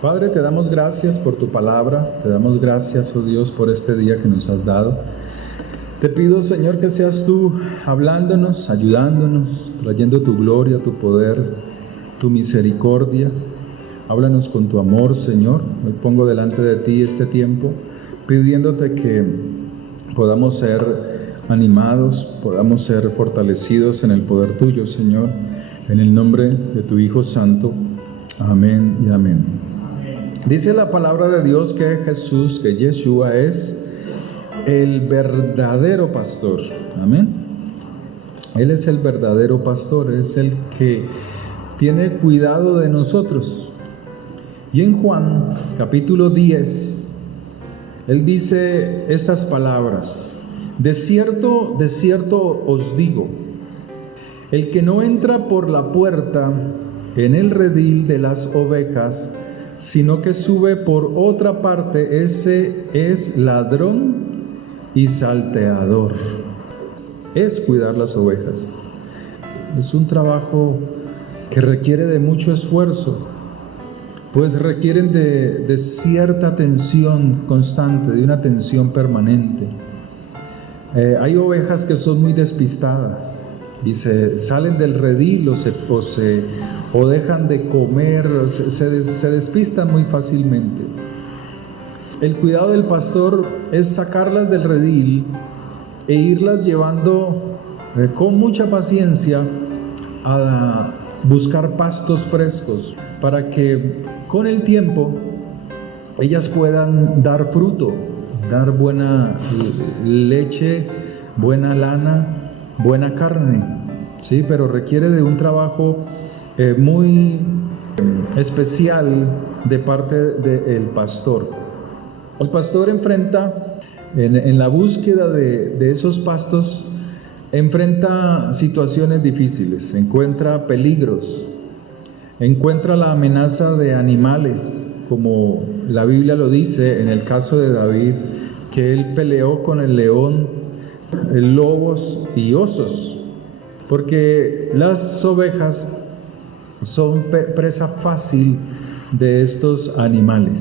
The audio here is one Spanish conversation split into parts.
Padre, te damos gracias por tu palabra, te damos gracias, oh Dios, por este día que nos has dado. Te pido, Señor, que seas tú hablándonos, ayudándonos, trayendo tu gloria, tu poder, tu misericordia. Háblanos con tu amor, Señor. Hoy pongo delante de ti este tiempo, pidiéndote que podamos ser animados, podamos ser fortalecidos en el poder tuyo, Señor, en el nombre de tu Hijo Santo. Amén y amén. Dice la palabra de Dios que Jesús, que Yeshua es el verdadero pastor. Amén. Él es el verdadero pastor, es el que tiene cuidado de nosotros. Y en Juan capítulo 10, Él dice estas palabras: de cierto os digo, el que no entra por la puerta en el redil de las ovejas, sino que sube por otra parte, ese es ladrón y salteador. Es cuidar las ovejas. Es un trabajo que requiere de mucho esfuerzo, pues requieren de cierta atención constante, de una atención permanente. Hay ovejas que son muy despistadas y se salen del redil o dejan de comer, se despistan muy fácilmente. El cuidado del pastor es sacarlas del redil e irlas llevando con mucha paciencia a buscar pastos frescos, para que con el tiempo ellas puedan dar fruto, dar buena leche, buena lana, buena carne, ¿sí? Pero requiere de un trabajo muy especial de parte del pastor. El pastor enfrenta, en la búsqueda de esos pastos, enfrenta situaciones difíciles, encuentra peligros, encuentra la amenaza de animales, como la Biblia lo dice en el caso de David, que él peleó con el león, lobos y osos, porque las ovejas son presa fácil de estos animales.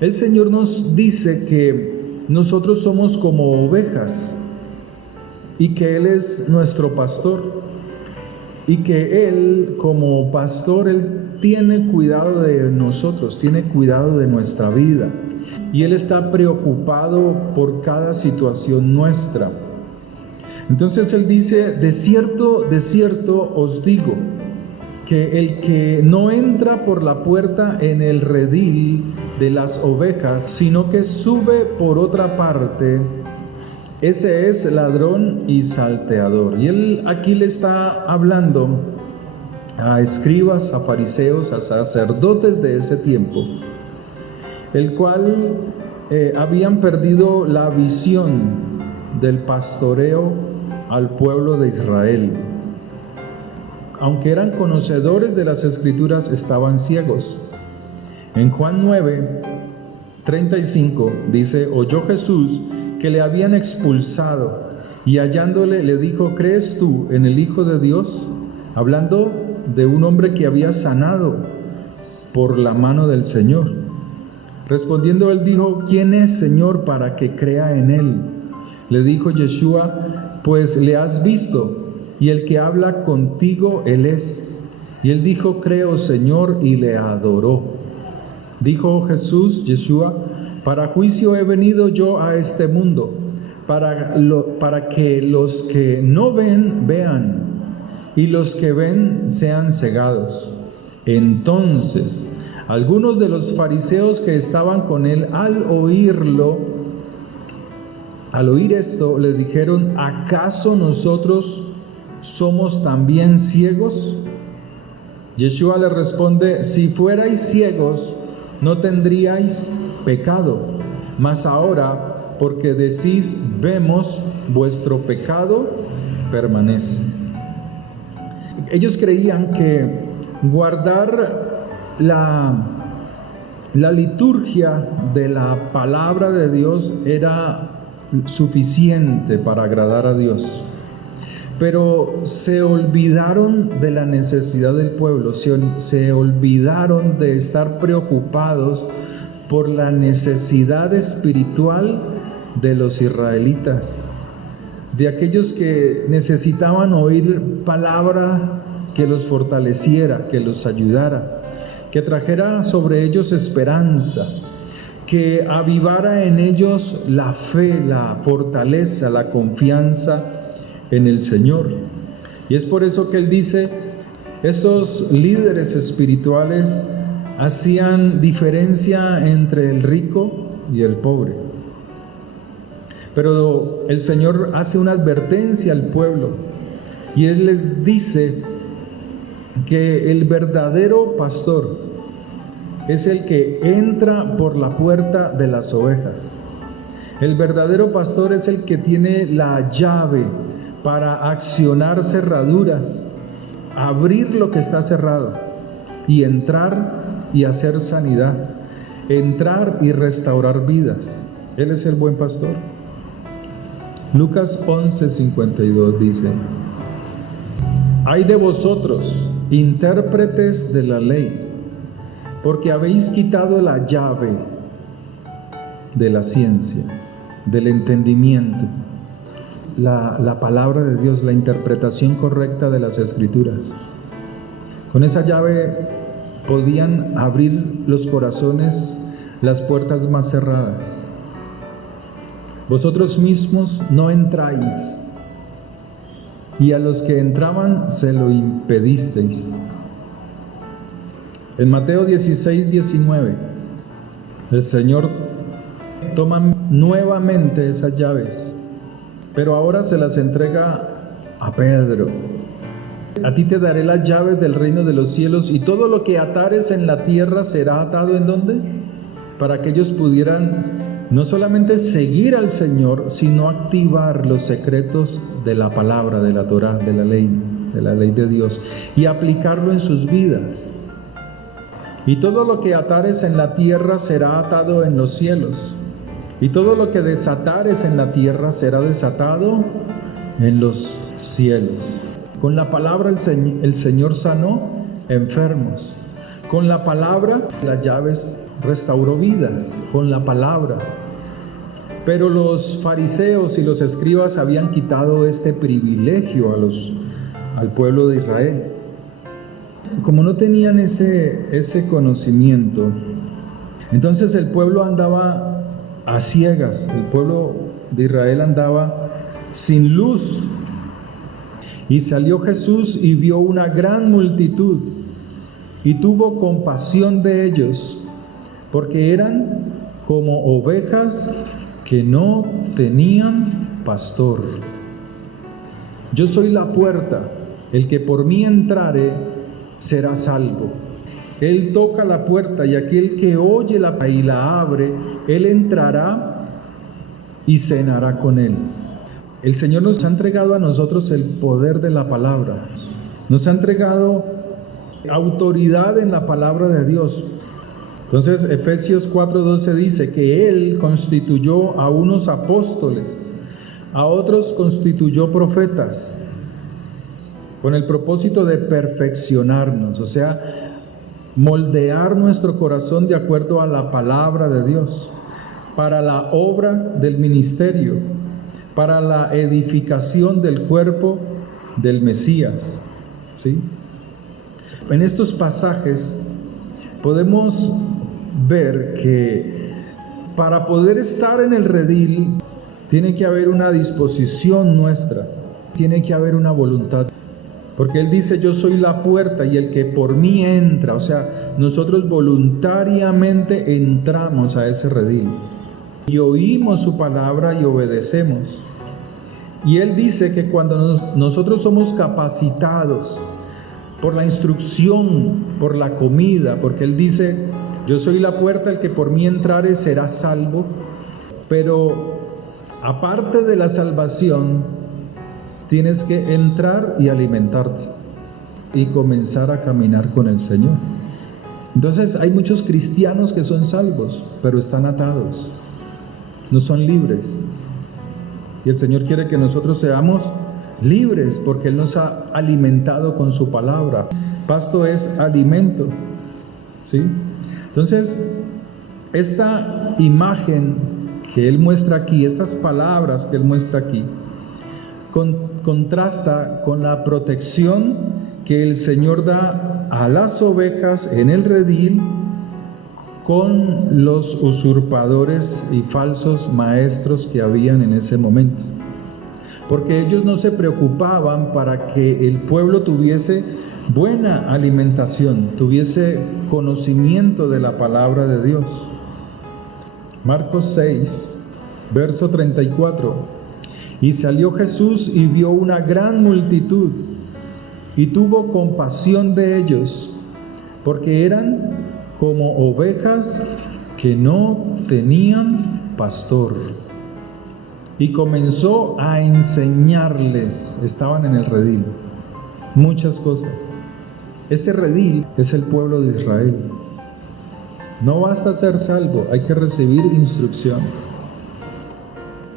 El Señor nos dice que nosotros somos como ovejas y que Él es nuestro pastor, y que Él, como pastor, Él tiene cuidado de nosotros, tiene cuidado de nuestra vida, y Él está preocupado por cada situación nuestra. Entonces Él dice: de cierto os digo, que el que no entra por la puerta en el redil de las ovejas, sino que sube por otra parte, ese es ladrón y salteador. Y Él aquí le está hablando a escribas, a fariseos, a sacerdotes de ese tiempo, el cual habían perdido la visión del pastoreo al pueblo de Israel. Aunque eran conocedores de las Escrituras, estaban ciegos. En Juan 9:35 dice: oyó Jesús que le habían expulsado, y hallándole le dijo: ¿crees tú en el Hijo de Dios? Hablando de un hombre que había sanado por la mano del Señor. Respondiendo él dijo: ¿quién es, Señor, para que crea en él? Le dijo Yeshua: pues le has visto, y el que habla contigo, él es. Y él dijo: creo, Señor, y le adoró. Dijo Jesús, Yeshua: para juicio he venido yo a este mundo, para que los que no ven, vean, y los que ven sean cegados. Entonces, algunos de los fariseos que estaban con él, al oír esto, le dijeron: ¿acaso nosotros somos también ciegos? Yeshua le responde: si fuerais ciegos, no tendríais pecado, mas ahora, porque decís vemos, vuestro pecado permanece. Ellos creían que guardar la liturgia de la palabra de Dios era suficiente para agradar a Dios. pero se olvidaron de la necesidad del pueblo, se olvidaron de estar preocupados por la necesidad espiritual de los israelitas, de aquellos que necesitaban oír palabra que los fortaleciera, que los ayudara, que trajera sobre ellos esperanza, que avivara en ellos la fe, la fortaleza, la confianza en el Señor. Y es por eso que Él dice, estos líderes espirituales hacían diferencia entre el rico y el pobre. Pero el Señor hace una advertencia al pueblo y Él les dice que el verdadero pastor es el que entra por la puerta de las ovejas. El verdadero pastor es el que tiene la llave para accionar cerraduras, abrir lo que está cerrado y entrar y hacer sanidad, entrar y restaurar vidas. Él es el buen pastor. Lucas 11:52 dice: Ay de vosotros, intérpretes de la ley, porque habéis quitado la llave de la ciencia, del entendimiento, la palabra de Dios, la interpretación correcta de las Escrituras. Con esa llave podían abrir los corazones, las puertas más cerradas. Vosotros mismos no entráis, y a los que entraban se lo impedisteis. En Mateo 16:19, el Señor toma nuevamente esas llaves, pero ahora se las entrega a Pedro. A ti te daré las llaves del reino de los cielos, y todo lo que atares en la tierra será atado ¿en dónde? Para que ellos pudieran no solamente seguir al Señor, sino activar los secretos de la palabra, de la Torá, de la ley de Dios, y aplicarlo en sus vidas. Y todo lo que atares en la tierra será atado en los cielos, y todo lo que desatares en la tierra será desatado en los cielos. Con la palabra el Señor sanó enfermos. Con la palabra las llaves restauró vidas, con la palabra. Pero los fariseos y los escribas habían quitado este privilegio al pueblo de Israel. Como no tenían ese conocimiento, entonces el pueblo andaba a ciegas, el pueblo de Israel andaba sin luz. Y salió Jesús y vio una gran multitud y tuvo compasión de ellos, porque eran como ovejas que no tenían pastor. Yo soy la puerta, el que por mí entrare será salvo. Él toca la puerta, y aquel que oye y la abre, él entrará y cenará con él. El Señor nos ha entregado a nosotros el poder de la palabra. Nos ha entregado autoridad en la palabra de Dios. Entonces Efesios 4:12 dice que Él constituyó a unos apóstoles, a otros constituyó profetas, con el propósito de perfeccionarnos, o sea, moldear nuestro corazón de acuerdo a la palabra de Dios, para la obra del ministerio, para la edificación del cuerpo del Mesías, ¿sí? En estos pasajes podemos ver que para poder estar en el redil tiene que haber una disposición nuestra, tiene que haber una voluntad, porque Él dice: yo soy la puerta y el que por mí entra. O sea, nosotros voluntariamente entramos a ese redil y oímos su palabra y obedecemos. Y Él dice que cuando nosotros somos capacitados por la instrucción, por la comida, porque Él dice: yo soy la puerta, el que por mí entrare será salvo. Pero aparte de la salvación, tienes que entrar y alimentarte y comenzar a caminar con el Señor. Entonces hay muchos cristianos que son salvos, pero están atados, no son libres. Y el Señor quiere que nosotros seamos libres porque Él nos ha alimentado con su palabra. Pasto es alimento, ¿sí? Entonces, esta imagen que Él muestra aquí, estas palabras que Él muestra aquí, contrasta con la protección que el Señor da a las ovejas en el redil con los usurpadores y falsos maestros que habían en ese momento. Porque ellos no se preocupaban para que el pueblo tuviese buena alimentación, tuviese conocimiento de la palabra de Dios. Marcos 6, verso 34. Y salió Jesús y vio una gran multitud, y tuvo compasión de ellos, porque eran como ovejas que no tenían pastor. Y comenzó a enseñarles, estaban en el redil, muchas cosas. Este redil es el pueblo de Israel. No basta ser salvo, hay que recibir instrucción.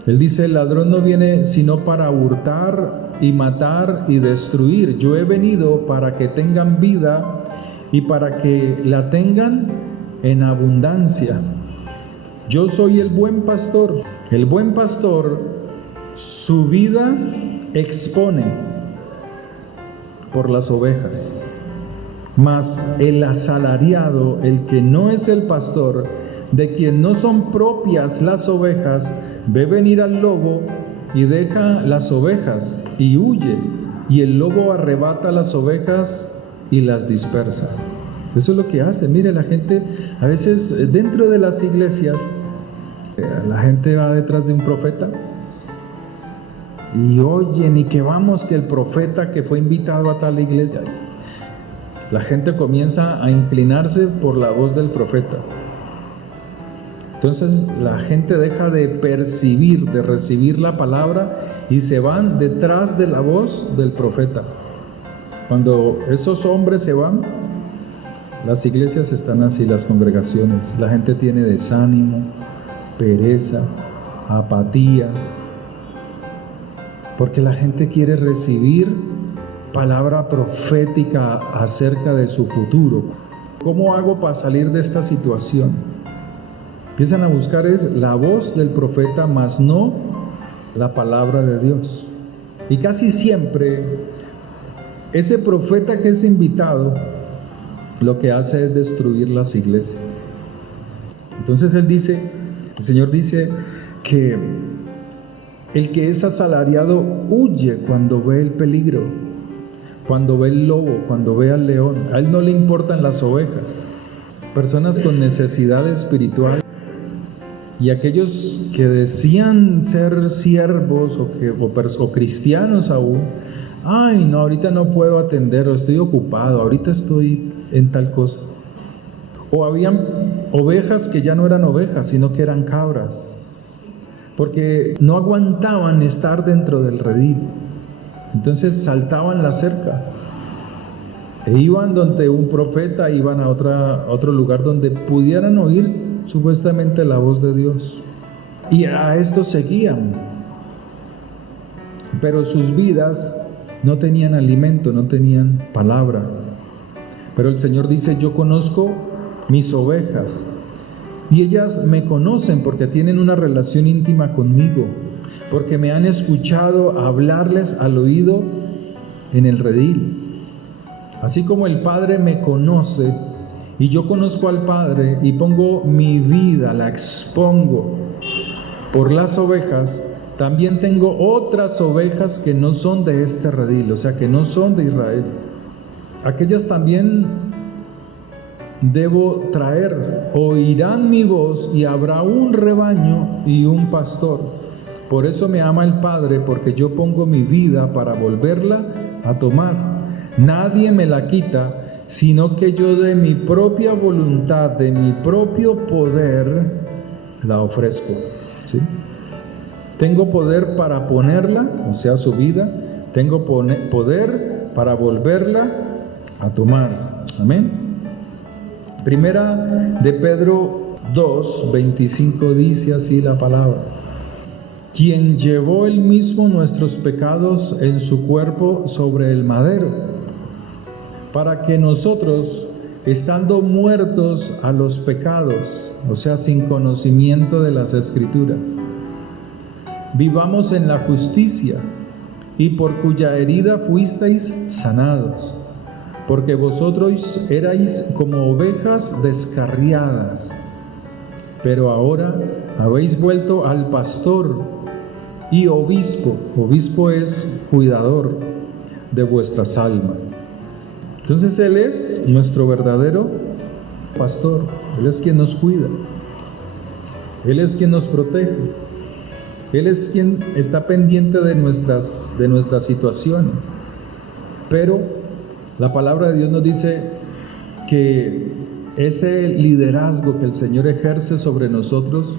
Él dice, el ladrón no viene sino para hurtar y matar y destruir. Yo he venido para que tengan vida y para que la tengan en abundancia. Yo soy el buen pastor. El buen pastor su vida expone por las ovejas. Mas el asalariado, el que no es el pastor, de quien no son propias las ovejas, ve venir al lobo y deja las ovejas y huye, y el lobo arrebata las ovejas y las dispersa. Eso es lo que hace. Mire, la gente, a veces dentro de las iglesias, la gente va detrás de un profeta y oyen y que vamos, que el profeta que fue invitado a tal iglesia. La gente comienza a inclinarse por la voz del profeta. Entonces la gente deja de percibir, de recibir la palabra y se van detrás de la voz del profeta. Cuando esos hombres se van, las iglesias están así, las congregaciones. La gente tiene desánimo, pereza, apatía, porque la gente quiere recibir palabra profética acerca de su futuro. ¿Cómo hago para salir de esta situación? Empiezan a buscar es la voz del profeta, mas no la palabra de Dios. Y casi siempre ese profeta que es invitado lo que hace es destruir las iglesias. Entonces el Señor dice que el que es asalariado huye cuando ve el peligro, cuando ve el lobo, cuando ve al león. A él no le importan las ovejas. Personas con necesidad espiritual y aquellos que decían ser siervos o cristianos aún, ay no, ahorita no puedo atender, o estoy ocupado, ahorita estoy en tal cosa. O habían ovejas que ya no eran ovejas, sino que eran cabras, porque no aguantaban estar dentro del redil. Entonces saltaban la cerca e iban donde un profeta, iban a otro lugar donde pudieran oír supuestamente la voz de Dios, y a esto seguían, pero sus vidas no tenían alimento, no tenían palabra. Pero el Señor dice, yo conozco mis ovejas y ellas me conocen porque tienen una relación íntima conmigo, porque me han escuchado hablarles al oído en el redil. Así como el Padre me conoce y yo conozco al Padre y pongo mi vida, la expongo por las ovejas, también tengo otras ovejas que no son de este redil, o sea, que no son de Israel. Aquellas también debo traer, oirán mi voz y habrá un rebaño y un pastor. Por eso me ama el Padre, porque yo pongo mi vida para volverla a tomar. Nadie me la quita, sino que yo de mi propia voluntad, de mi propio poder, la ofrezco. ¿Sí? Tengo poder para ponerla, o sea, su vida. Tengo poder para volverla a tomar. Amén. Primera de Pedro 2:25 dice así la palabra: quien llevó él mismo nuestros pecados en su cuerpo sobre el madero, para que nosotros, estando muertos a los pecados, o sea, sin conocimiento de las Escrituras, vivamos en la justicia, y por cuya herida fuisteis sanados, porque vosotros erais como ovejas descarriadas, pero ahora habéis vuelto al pastor y obispo. Obispo es cuidador de vuestras almas. Entonces Él es nuestro verdadero pastor. Él es quien nos cuida. Él es quien nos protege. Él es quien está pendiente de nuestras situaciones. Pero la palabra de Dios nos dice que ese liderazgo que el Señor ejerce sobre nosotros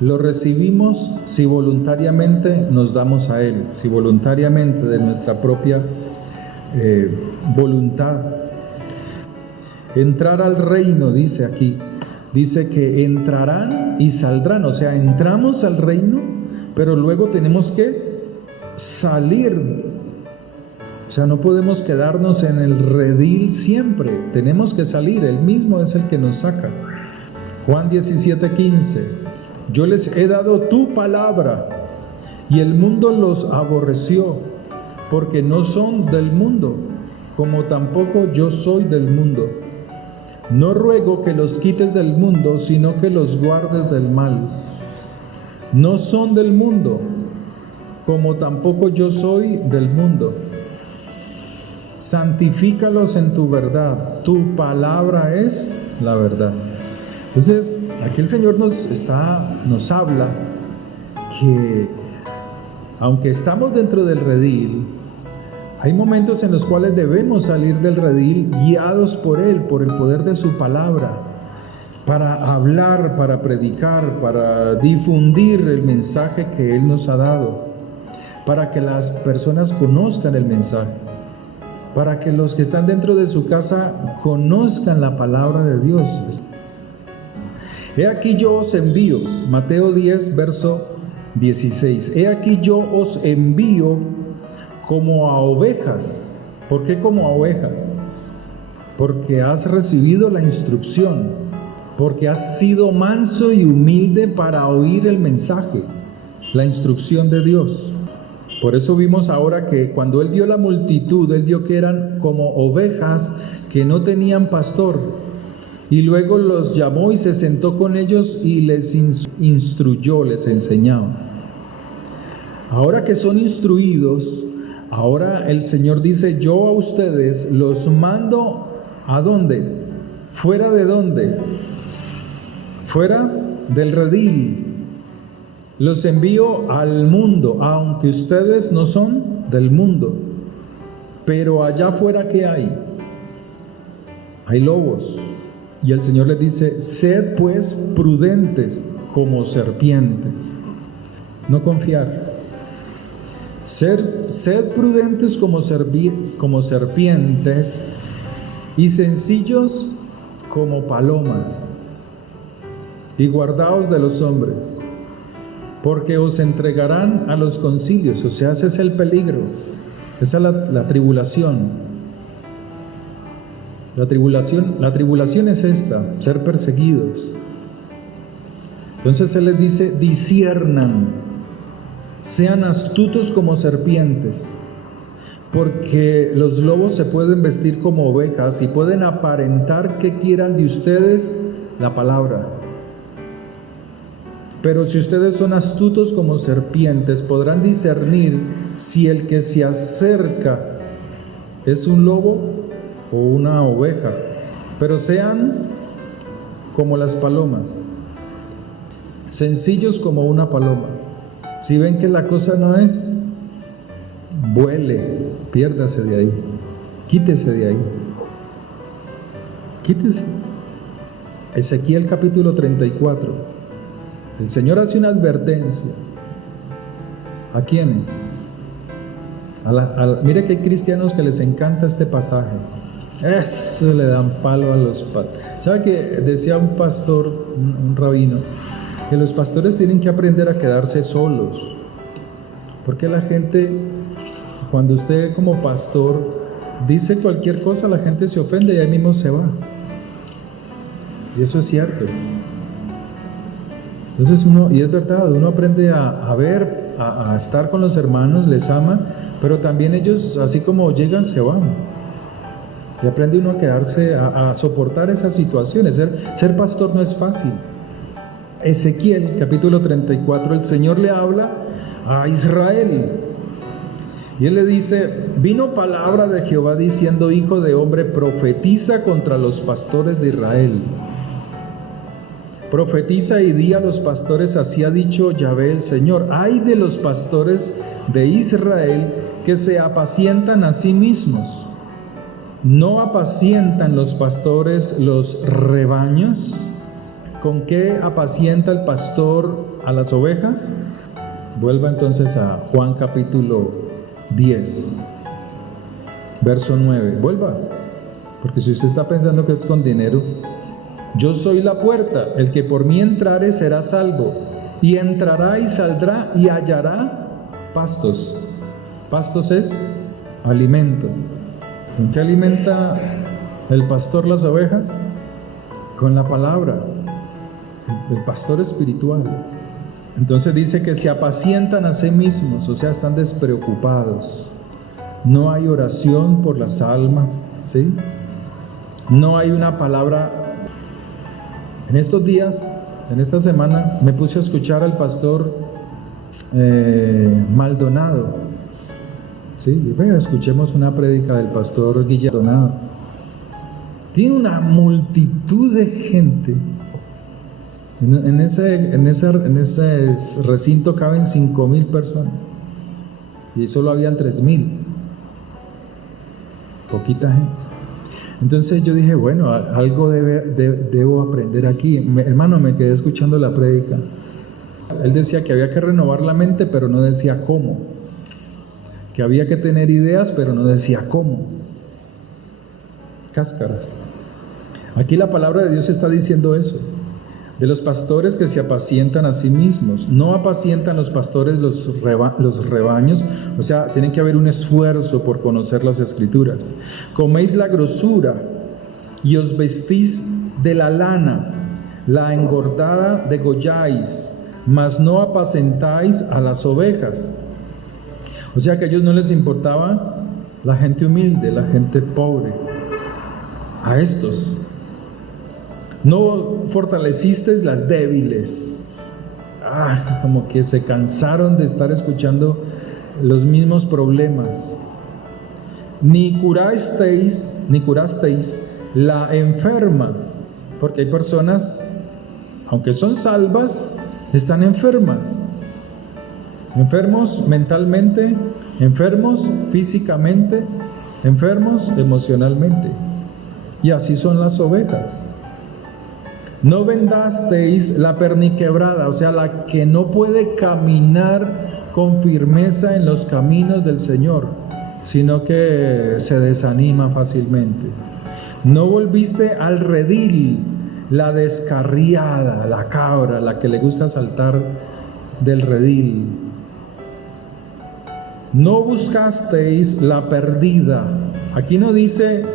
lo recibimos si voluntariamente nos damos a Él, si voluntariamente de nuestra propia voluntad. Entrar al reino, dice aquí, dice que entrarán y saldrán, o sea, entramos al reino, pero luego tenemos que salir. O sea, no podemos quedarnos en el redil siempre, tenemos que salir, Él mismo es el que nos saca. Juan 17:15, yo les he dado tu palabra y el mundo los aborreció, porque no son del mundo, como tampoco yo soy del mundo. No ruego que los quites del mundo, sino que los guardes del mal. No son del mundo, como tampoco yo soy del mundo. Santifícalos en tu verdad, tu palabra es la verdad. Entonces, aquí el Señor nos habla que aunque estamos dentro del redil, hay momentos en los cuales debemos salir del redil guiados por Él, por el poder de su palabra, para hablar, para predicar, para difundir el mensaje que Él nos ha dado, para que las personas conozcan el mensaje, para que los que están dentro de su casa conozcan la palabra de Dios. He aquí yo os envío, Mateo 10, verso 16, he aquí yo os envío como a ovejas. ¿Por qué como a ovejas? Porque has recibido la instrucción, porque has sido manso y humilde para oír el mensaje, la instrucción de Dios. Por eso vimos ahora que cuando Él vio la multitud, Él vio que eran como ovejas que no tenían pastor. Y luego los llamó y se sentó con ellos y les instruyó, les enseñó. Ahora que son instruidos, ahora el Señor dice, yo a ustedes los mando, ¿a dónde? ¿Fuera de dónde? Fuera del redil. Los envío al mundo, aunque ustedes no son del mundo. Pero allá afuera, ¿qué hay? Hay lobos. Y el Señor les dice, sed pues prudentes como serpientes. No confiar. Sed prudentes como serpientes y sencillos como palomas. Y guardaos de los hombres, porque os entregarán a los concilios. O sea, ese es el peligro. Esa es la tribulación. La tribulación es esta, ser perseguidos. Entonces Él les dice, disciernan, sean astutos como serpientes, porque los lobos se pueden vestir como ovejas y pueden aparentar que quieran de ustedes la palabra. Pero si ustedes son astutos como serpientes, podrán discernir si el que se acerca es un lobo o una oveja. Pero sean como las palomas, sencillos como una paloma. Si ven que la cosa no es, vuele, piérdase de ahí, quítese de ahí, quítese. Ezequiel capítulo 34. El Señor hace una advertencia. ¿A quiénes? Mire que hay cristianos que les encanta este pasaje. Eso le dan palo a los padres. ¿Sabe que decía un pastor, un rabino, que los pastores tienen que aprender a quedarse solos. Porque la gente, cuando usted como pastor dice cualquier cosa, la gente se ofende y ahí mismo se va. Y eso es cierto. Entonces y es verdad, uno aprende a ver, a estar con los hermanos, les ama, pero también ellos, así como llegan, se van. Y aprende uno a quedarse, a soportar esas situaciones. Ser pastor no es fácil. Ezequiel, capítulo 34, el Señor le habla a Israel. Y Él le dice, vino palabra de Jehová diciendo, hijo de hombre, profetiza contra los pastores de Israel. Profetiza y di a los pastores, así ha dicho Yahvé el Señor. Ay de los pastores de Israel que se apacientan a sí mismos. ¿No apacientan los pastores los rebaños? ¿Con qué apacienta el pastor a las ovejas? Vuelva entonces a Juan capítulo 10, verso 9. Vuelva, porque si usted está pensando que es con dinero, yo soy la puerta, el que por mí entrare será salvo, y entrará y saldrá y hallará pastos. Pastos es alimento. ¿Con qué alimenta el pastor las ovejas? Con la palabra. El pastor espiritual. Entonces dice que se apacientan a sí mismos, o sea, están despreocupados. No hay oración por las almas, ¿sí? No hay una palabra. En estos días, en esta semana, me puse a escuchar al pastor Maldonado. Sí, bueno, escuchemos una prédica del pastor Guillermo Maldonado. Tiene una multitud de gente. En ese recinto caben 5,000 personas y solo habían 3,000. Poquita gente. Entonces yo dije, bueno, algo debo aprender aquí. Hermano, me quedé escuchando la prédica. Él decía que había que renovar la mente, pero no decía cómo. Que había que tener ideas, pero no decía cómo. Cáscaras. Aquí la palabra de Dios está diciendo eso. De los pastores que se apacientan a sí mismos. No apacientan los pastores los rebaños, o sea, tiene que haber un esfuerzo por conocer las Escrituras. Coméis la grosura y os vestís de la lana, la engordada degolláis, mas no apacentáis a las ovejas. O sea que a ellos no les importaba la gente humilde, la gente pobre. A estos no fortalecisteis las débiles. Como que se cansaron de estar escuchando los mismos problemas. Ni curasteis la enferma, porque hay personas, aunque son salvas, están enfermas. Enfermos mentalmente, enfermos físicamente, enfermos emocionalmente. Y así son las ovejas. No vendasteis la perniquebrada, o sea, la que no puede caminar con firmeza en los caminos del Señor, sino que se desanima fácilmente. No volviste al redil, la descarriada, la cabra, la que le gusta saltar del redil. No buscasteis la perdida. Aquí no dice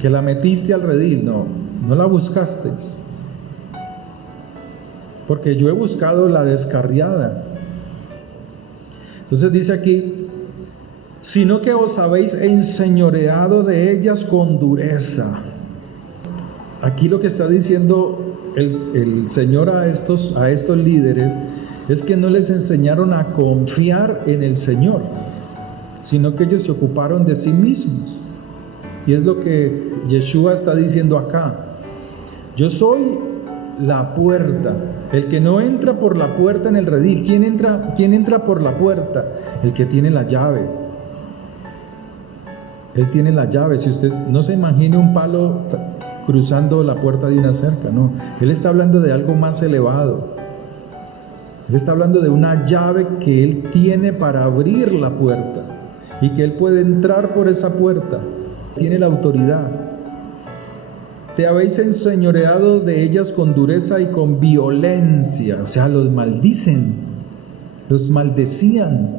que la metiste al redil, no la buscasteis. Porque yo he buscado la descarriada. Entonces dice aquí, sino que os habéis enseñoreado de ellas con dureza. Aquí lo que está diciendo el Señor a estos líderes es que no les enseñaron a confiar en el Señor, sino que ellos se ocuparon de sí mismos. Y es lo que Yeshua está diciendo acá. Yo soy la puerta. El que no entra por la puerta en el redil. ¿Quién entra por la puerta? El que tiene la llave. Él tiene la llave. Si usted no se imagine un palo cruzando la puerta de una cerca, no. Él está hablando de algo más elevado. Él está hablando de una llave que Él tiene para abrir la puerta y que Él puede entrar por esa puerta. Tiene la autoridad. te habéis enseñoreado de ellas con dureza y con violencia. O sea, los maldicen, los maldecían.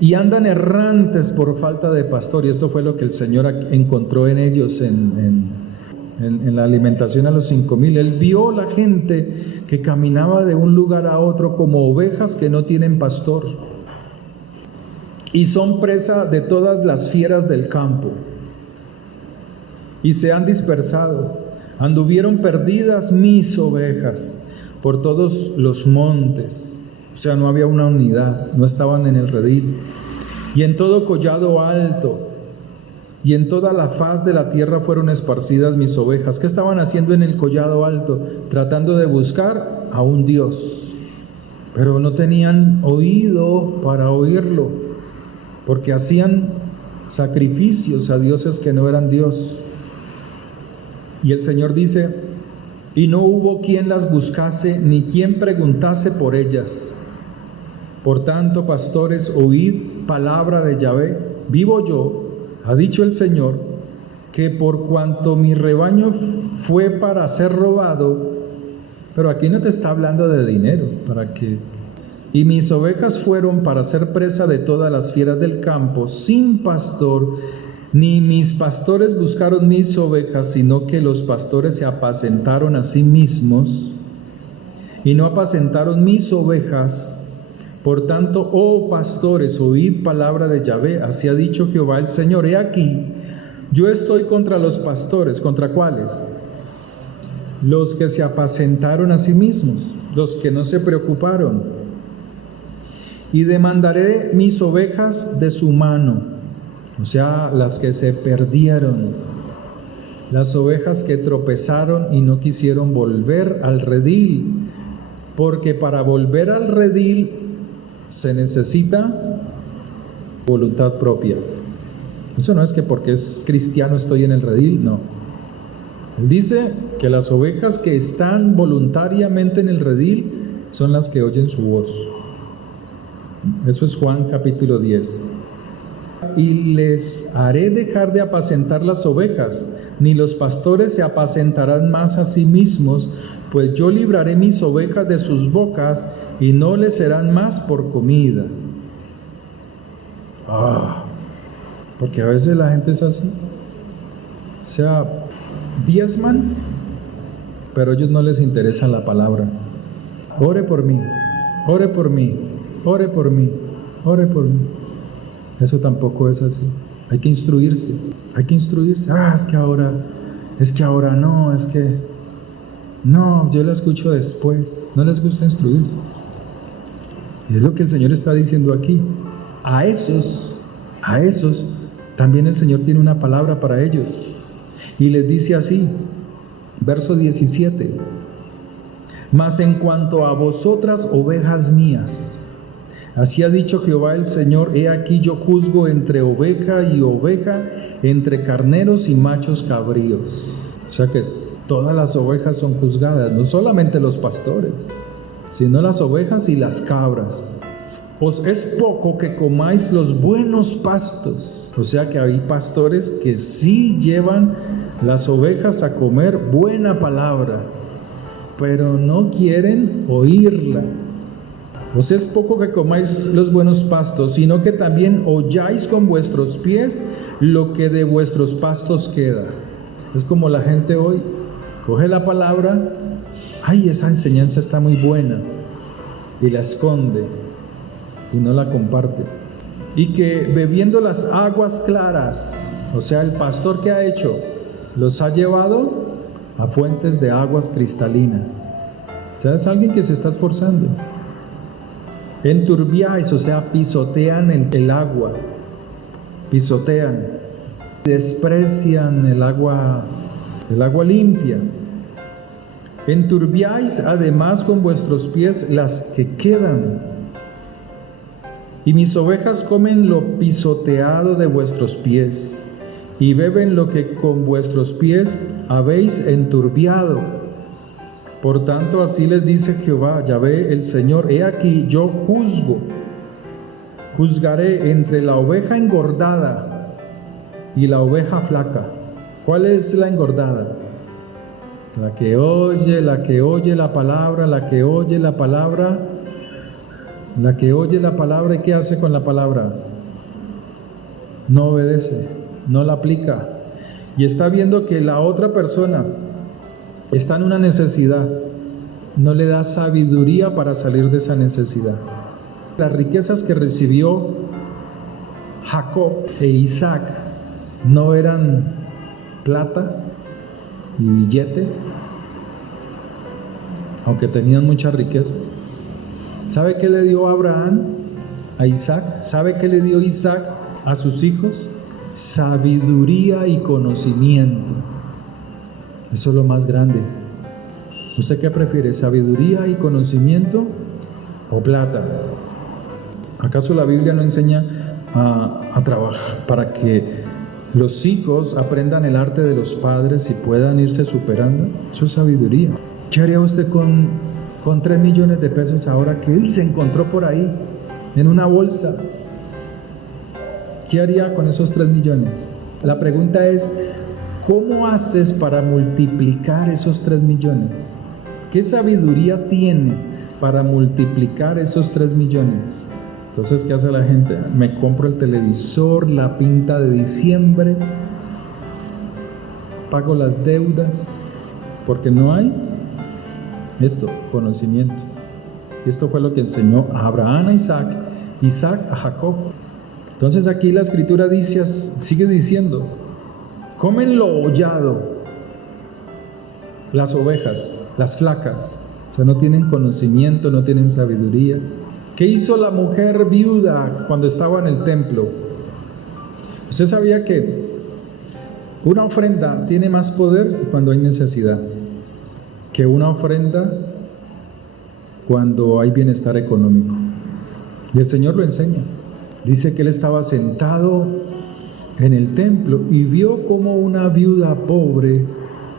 Y andan errantes por falta de pastor. Y esto fue lo que el Señor encontró en ellos en la alimentación a los 5,000. Él vio la gente que caminaba de un lugar a otro como ovejas que no tienen pastor. Y son presa de todas las fieras del campo. Y se han dispersado. Anduvieron perdidas mis ovejas por todos los montes. O sea, no había una unidad, no estaban en el redil. Y en todo collado alto y en toda la faz de la tierra fueron esparcidas mis ovejas. ¿Qué estaban haciendo en el collado alto? Tratando de buscar a un Dios. Pero no tenían oído para oírlo, porque hacían sacrificios a dioses que no eran Dios. Y el Señor dice: y no hubo quien las buscase, ni quien preguntase por ellas. Por tanto, pastores, oíd palabra de Yahvé. Vivo yo, ha dicho el Señor, que por cuanto mi rebaño fue para ser robado, pero aquí no te está hablando de dinero, ¿para qué? Y mis ovejas fueron para ser presa de todas las fieras del campo, sin pastor, ni mis pastores buscaron mis ovejas, sino que los pastores se apacentaron a sí mismos, y no apacentaron mis ovejas. Por tanto, oh pastores, oíd palabra de Yahvé. Así ha dicho Jehová el Señor: he aquí, yo estoy contra los pastores. ¿Contra cuáles? Los que se apacentaron a sí mismos, los que no se preocuparon. Y demandaré mis ovejas de su mano. O sea, las que se perdieron, las ovejas que tropezaron y no quisieron volver al redil, porque para volver al redil se necesita voluntad propia. Eso no es que porque es cristiano estoy en el redil, no. Él dice que las ovejas que están voluntariamente en el redil son las que oyen su voz. Eso es Juan capítulo 10. Y les haré dejar de apacentar las ovejas, ni los pastores se apacentarán más a sí mismos, pues yo libraré mis ovejas de sus bocas y no les serán más por comida. Porque a veces la gente es así. O sea, diezman, pero a ellos no les interesa la palabra. Ore por mí, ore por mí, ore por mí, ore por mí. Eso tampoco es así. Hay que instruirse, hay que instruirse. Es que ahora no, no, yo la escucho después. No les gusta instruirse. Y es lo que el Señor está diciendo aquí. A esos, también el Señor tiene una palabra para ellos. Y les dice así, verso 17: mas en cuanto a vosotras, ovejas mías, así ha dicho Jehová el Señor: he aquí yo juzgo entre oveja y oveja, entre carneros y machos cabríos. O sea que todas las ovejas son juzgadas, no solamente los pastores, sino las ovejas y las cabras. Os es poco que comáis los buenos pastos. O sea que hay pastores que sí llevan las ovejas a comer buena palabra, pero no quieren oírla. Os es poco que comáis los buenos pastos, sino que también holláis con vuestros pies lo que de vuestros pastos queda. Es como la gente hoy, coge la palabra, esa enseñanza está muy buena, y la esconde, y no la comparte. Y que bebiendo las aguas claras, o sea, el pastor que ha hecho, los ha llevado a fuentes de aguas cristalinas. O sea, es alguien que se está esforzando. Enturbiáis, o sea, pisotean el agua, pisotean, desprecian el agua limpia. Enturbiáis además con vuestros pies las que quedan. Y mis ovejas comen lo pisoteado de vuestros pies, y beben lo que con vuestros pies habéis enturbiado. Por tanto, así les dice Jehová, Yahvé el Señor: he aquí yo juzgaré entre la oveja engordada y la oveja flaca. ¿Cuál es la engordada? La que oye la palabra, la que oye la palabra, la que oye la palabra, ¿y qué hace con la palabra? No obedece, no la aplica. Y está viendo que la otra persona está en una necesidad, no le da sabiduría para salir de esa necesidad. Las riquezas que recibió Jacob e Isaac no eran plata y billete, aunque tenían mucha riqueza. ¿Sabe qué le dio Abraham a Isaac? ¿Sabe qué le dio Isaac a sus hijos? Sabiduría y conocimiento. Eso es lo más grande. ¿Usted qué prefiere? ¿Sabiduría y conocimiento o plata? ¿Acaso la Biblia no enseña a trabajar para que los hijos aprendan el arte de los padres y puedan irse superando? Eso es sabiduría. ¿Qué haría usted con 3 millones de pesos ahora que se encontró por ahí en una bolsa? ¿Qué haría con esos 3 millones? La pregunta es, ¿cómo haces para multiplicar esos 3 millones? ¿Qué sabiduría tienes para multiplicar esos 3 millones? Entonces, ¿qué hace la gente? Me compro el televisor, la pinta de diciembre, pago las deudas, porque no hay esto, conocimiento. Y esto fue lo que enseñó a Abraham a Isaac, Isaac a Jacob. Entonces aquí la escritura dice, sigue diciendo, comen lo hollado, las ovejas, las flacas, o sea, no tienen conocimiento, no tienen sabiduría. ¿Qué hizo la mujer viuda cuando estaba en el templo? Usted sabía que una ofrenda tiene más poder cuando hay necesidad que una ofrenda cuando hay bienestar económico. Y el Señor lo enseña. Dice que Él estaba sentado en el templo y vio como una viuda pobre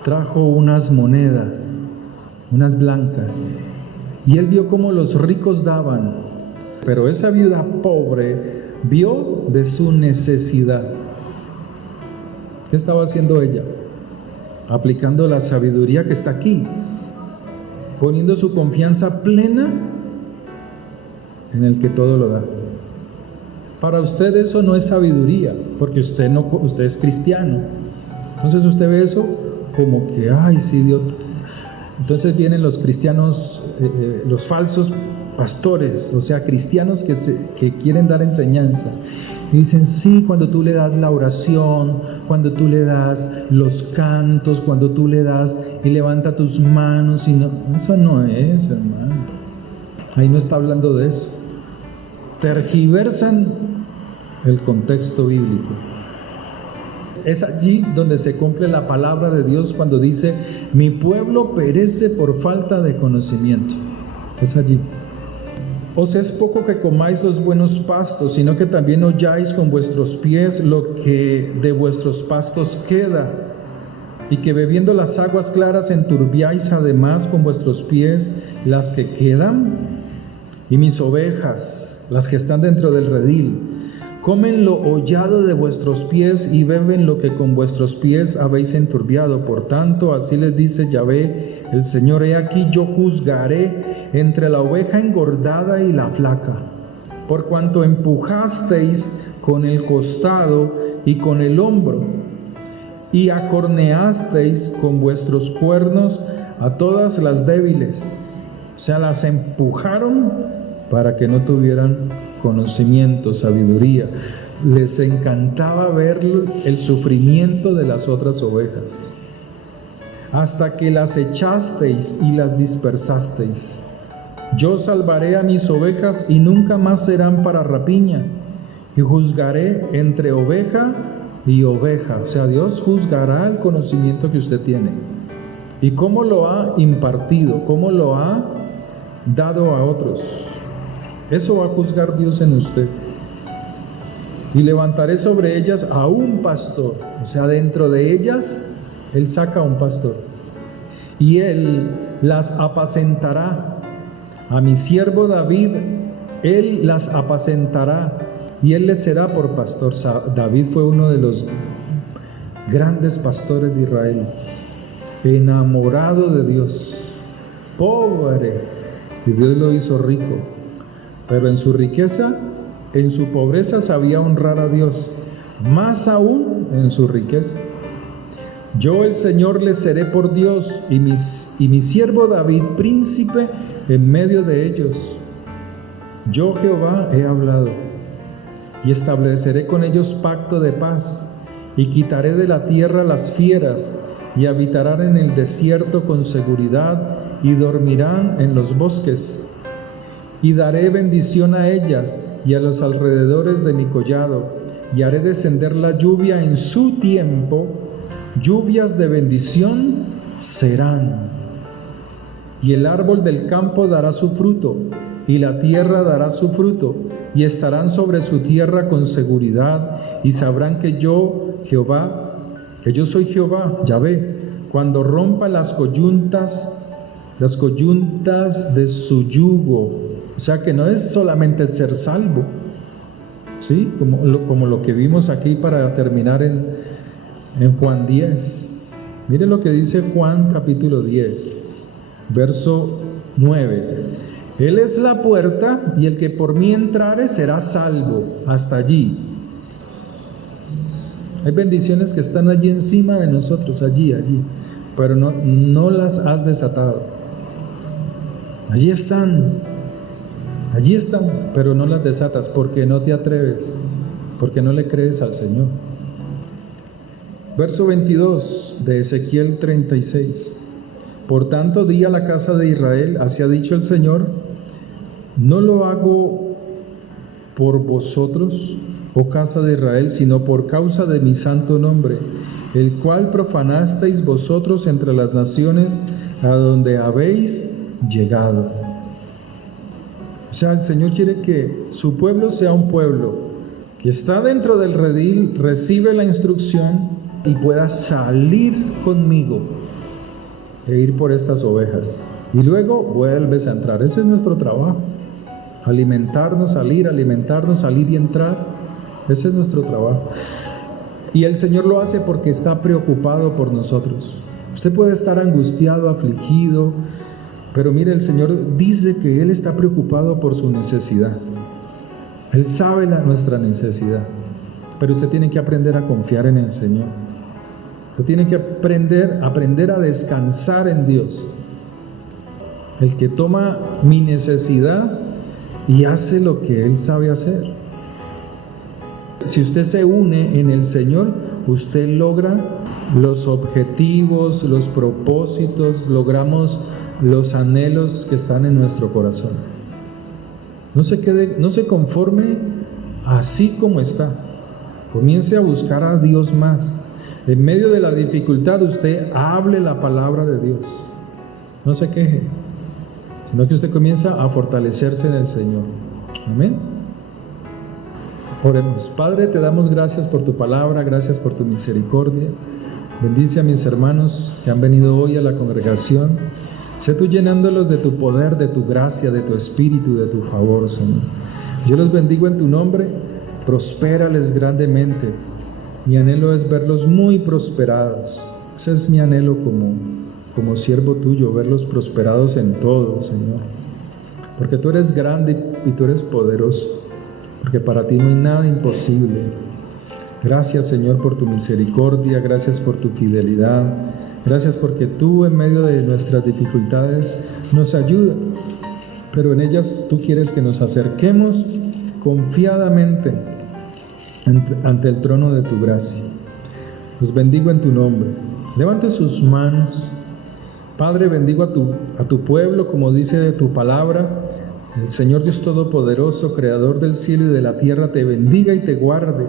trajo unas monedas, unas blancas. Y Él vio cómo los ricos daban, pero esa viuda pobre vio de su necesidad. ¿Qué estaba haciendo ella? Aplicando la sabiduría que está aquí, poniendo su confianza plena en el que todo lo da. Para usted eso no es sabiduría, porque usted es cristiano. Entonces usted ve eso como que, ay, sí, Dios. Entonces vienen los cristianos, los falsos pastores, o sea, cristianos que quieren dar enseñanza. Y dicen, sí, cuando tú le das la oración, cuando tú le das los cantos, cuando tú le das y levanta tus manos, y no, eso no es, hermano. Ahí no está hablando de eso. Tergiversan el contexto bíblico. Es allí donde se cumple la palabra de Dios cuando dice, mi pueblo perece por falta de conocimiento. Es allí. Os es poco que comáis los buenos pastos, sino que también holláis con vuestros pies lo que de vuestros pastos queda, y que bebiendo las aguas claras enturbiáis además con vuestros pies las que quedan. Y mis ovejas, las que están dentro del redil, comen lo hollado de vuestros pies y beben lo que con vuestros pies habéis enturbiado. Por tanto, así les dice Yahvé el Señor: he aquí yo juzgaré entre la oveja engordada y la flaca, por cuanto empujasteis con el costado y con el hombro, y acorneasteis con vuestros cuernos a todas las débiles. O sea, las empujaron para que no tuvieran conocimiento, sabiduría. Les encantaba ver el sufrimiento de las otras ovejas, hasta que las echasteis y las dispersasteis. Yo salvaré a mis ovejas y nunca más serán para rapiña, y juzgaré entre oveja y oveja. O sea, Dios juzgará el conocimiento que usted tiene y cómo lo ha impartido, cómo lo ha dado a otros. Eso va a juzgar Dios en usted. Y levantaré sobre ellas a un pastor. O sea, dentro de ellas Él saca a un pastor, y Él las apacentará. A mi siervo David Él las apacentará, y Él les será por pastor. David fue uno de los grandes pastores de Israel, enamorado de Dios, pobre, y Dios lo hizo rico, pero en su riqueza, en su pobreza sabía honrar a Dios, más aún en su riqueza. Yo el Señor le seré por Dios, y mi siervo David príncipe en medio de ellos. Yo Jehová he hablado, y estableceré con ellos pacto de paz, y quitaré de la tierra las fieras, y habitarán en el desierto con seguridad, y dormirán en los bosques. Y daré bendición a ellas y a los alrededores de mi collado, y haré descender la lluvia en su tiempo, lluvias de bendición serán. Y el árbol del campo dará su fruto, y la tierra dará su fruto, y estarán sobre su tierra con seguridad, y sabrán que yo, Jehová, que yo soy Jehová, Yahvé, cuando rompa las coyuntas de su yugo. O sea que no es solamente ser salvo, ¿sí? Como lo que vimos aquí para terminar en Juan 10. Miren lo que dice Juan capítulo 10, verso 9. Él es la puerta, y el que por mí entrare será salvo. Hasta allí. Hay bendiciones que están allí encima de nosotros, allí, pero no las has desatado. Allí están, pero no las desatas porque no te atreves, porque no le crees al Señor. Verso 22 de Ezequiel 36. Por tanto, di a la casa de Israel, así ha dicho el Señor: no lo hago por vosotros, oh casa de Israel, sino por causa de mi santo nombre, el cual profanasteis vosotros entre las naciones a donde habéis llegado. O sea, el Señor quiere que su pueblo sea un pueblo que está dentro del redil, recibe la instrucción y pueda salir conmigo e ir por estas ovejas. Y luego vuelves a entrar. Ese es nuestro trabajo. Alimentarnos, salir y entrar. Ese es nuestro trabajo. Y el Señor lo hace porque está preocupado por nosotros. Usted puede estar angustiado, afligido, pero mire, el Señor dice que Él está preocupado por su necesidad. Él sabe nuestra necesidad, pero usted tiene que aprender a confiar en el Señor. Usted tiene que aprender a descansar en Dios. El que toma mi necesidad y hace lo que Él sabe hacer. Si usted se une en el Señor, usted logra los objetivos, los propósitos, logramos los anhelos que están en nuestro corazón. No se conforme así como está. Comience a buscar a Dios más. En medio de la dificultad, usted hable la palabra de Dios. No se queje, sino que usted comienza a fortalecerse en el Señor. Amén. Oremos. Padre, te damos gracias por tu palabra, gracias por tu misericordia. Bendice a mis hermanos que han venido hoy a la congregación. Sé tú llenándolos de tu poder, de tu gracia, de tu espíritu, de tu favor, Señor. Yo los bendigo en tu nombre, prospérales grandemente. Mi anhelo es verlos muy prosperados. Ese es mi anhelo como siervo tuyo, verlos prosperados en todo, Señor. Porque tú eres grande y tú eres poderoso. Porque para ti no hay nada imposible. Gracias, Señor, por tu misericordia, gracias por tu fidelidad, gracias porque tú en medio de nuestras dificultades nos ayudas, pero en ellas tú quieres que nos acerquemos confiadamente ante el trono de tu gracia. Los bendigo en tu nombre. Levante sus manos. Padre, bendigo a tu pueblo, como dice de tu palabra. El Señor Dios Todopoderoso, Creador del cielo y de la tierra, te bendiga y te guarde.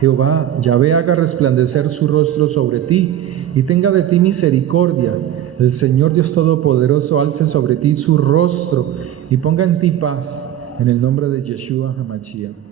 Jehová, Yahvé, haga resplandecer su rostro sobre ti y tenga de ti misericordia. El Señor Dios Todopoderoso alce sobre ti su rostro y ponga en ti paz. En el nombre de Yeshua HaMashiach.